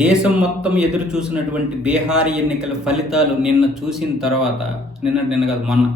దేశం మొత్తం ఎదురు చూసినటువంటి బీహార్ ఎన్నికల ఫలితాలు నిన్న చూసిన తర్వాత నిన్న నిన్న కాదు మొన్న.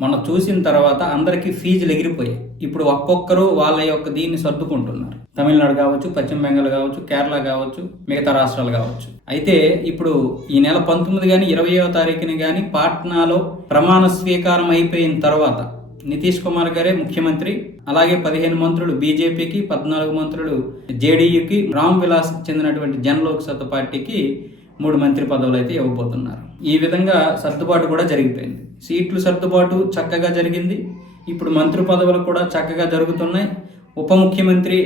మొన్న చూసిన తర్వాత అందరికీ ఫీజులు ఎగిరిపోయాయి. ఇప్పుడు ఒక్కొక్కరు వాళ్ళ యొక్క దీన్ని సర్దుకుంటున్నారు. తమిళనాడు కావచ్చు పశ్చిమ బెంగాల్ కావచ్చు కేరళ కావచ్చు మిగతా రాష్ట్రాలు కావచ్చు. అయితే ఇప్పుడు ఈ నెల పంతొమ్మిది కానీ ఇరవయో తారీఖుని కానీ పాట్నాలో ప్రమాణ స్వీకారం అయిపోయిన తర్వాత నితీష్ కుమార్ గారే ముఖ్యమంత్రి. అలాగే పదిహేను మంత్రులు బీజేపీకి పద్నాలుగు మంత్రులు జేడీయూకి రామ్ విలాస్ చెందినటువంటి జన్ లోక్ పార్టీకి మూడు మంత్రి పదవులు అయితే ఇవ్వబోతున్నారు. ఈ విధంగా సర్దుబాటు కూడా జరిగిపోయింది. సీట్లు సర్దుబాటు చక్కగా జరిగింది. ఇప్పుడు మంత్రి పదవులు కూడా చక్కగా జరుగుతున్నాయి. ఉప ముఖ్యమంత్రి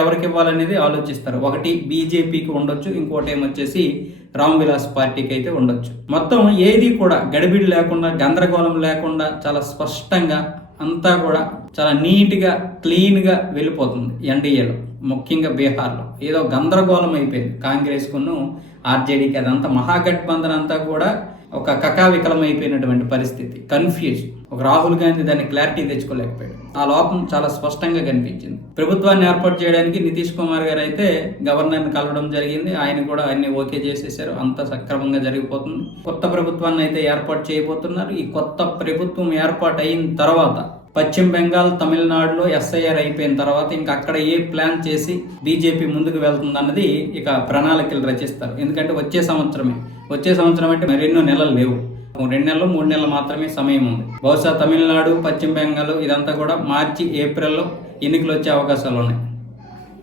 ఎవరికి ఇవ్వాలనేది ఆలోచిస్తారు. ఒకటి బీజేపీకి ఉండొచ్చు ఇంకోటి ఏమొచ్చేసి రామ్ విలాస్ పార్టీకి అయితే ఉండొచ్చు. మొత్తం ఏది కూడా గడిబిడి లేకుండా గందరగోళం లేకుండా చాలా స్పష్టంగా అంతా కూడా చాలా నీట్గా క్లీన్గా వెళ్ళిపోతుంది ఎన్డీఏలో ముఖ్యంగా బీహార్లో. ఏదో గందరగోళం అయిపోయింది. కాంగ్రెస్కును ఆర్జేడీకి అదంతా మహాగఠబంధన్ అంతా కూడా ఒక కకావికలం అయిపోయినటువంటి పరిస్థితి. కన్ఫ్యూజ్. ఒక రాహుల్ గాంధీ దాన్ని క్లారిటీ తెచ్చుకోలేకపోయాడు. ఆ లోపం చాలా స్పష్టంగా కనిపించింది. ప్రభుత్వాన్ని ఏర్పాటు చేయడానికి నితీష్ కుమార్ గారు అయితే గవర్నర్ని కలవడం జరిగింది. ఆయన కూడా అన్ని ఓకే చేసేసారు. అంత సక్రమంగా జరిగిపోతుంది. కొత్త ప్రభుత్వాన్ని అయితే ఏర్పాటు చేయబోతున్నారు. ఈ కొత్త ప్రభుత్వం ఏర్పాటు అయిన తర్వాత పశ్చిమ బెంగాల్ తమిళనాడులో ఎస్ఐఆర్ అయిపోయిన తర్వాత ఇంకా అక్కడ ఏ ప్లాన్ చేసి బీజేపీ ముందుకు వెళ్తుందన్నది ఇక ప్రణాళికలు రచిస్తారు. ఎందుకంటే వచ్చే సంవత్సరమే. వచ్చే సంవత్సరం అంటే మరెన్నో నెలలు లేవు. రెండు నెలలు మూడు నెలలు మాత్రమే సమయం ఉంది. బహుశా తమిళనాడు పశ్చిమ బెంగాల్ ఇదంతా కూడా మార్చి ఏప్రిల్లో ఎన్నికలు వచ్చే అవకాశాలు ఉన్నాయి.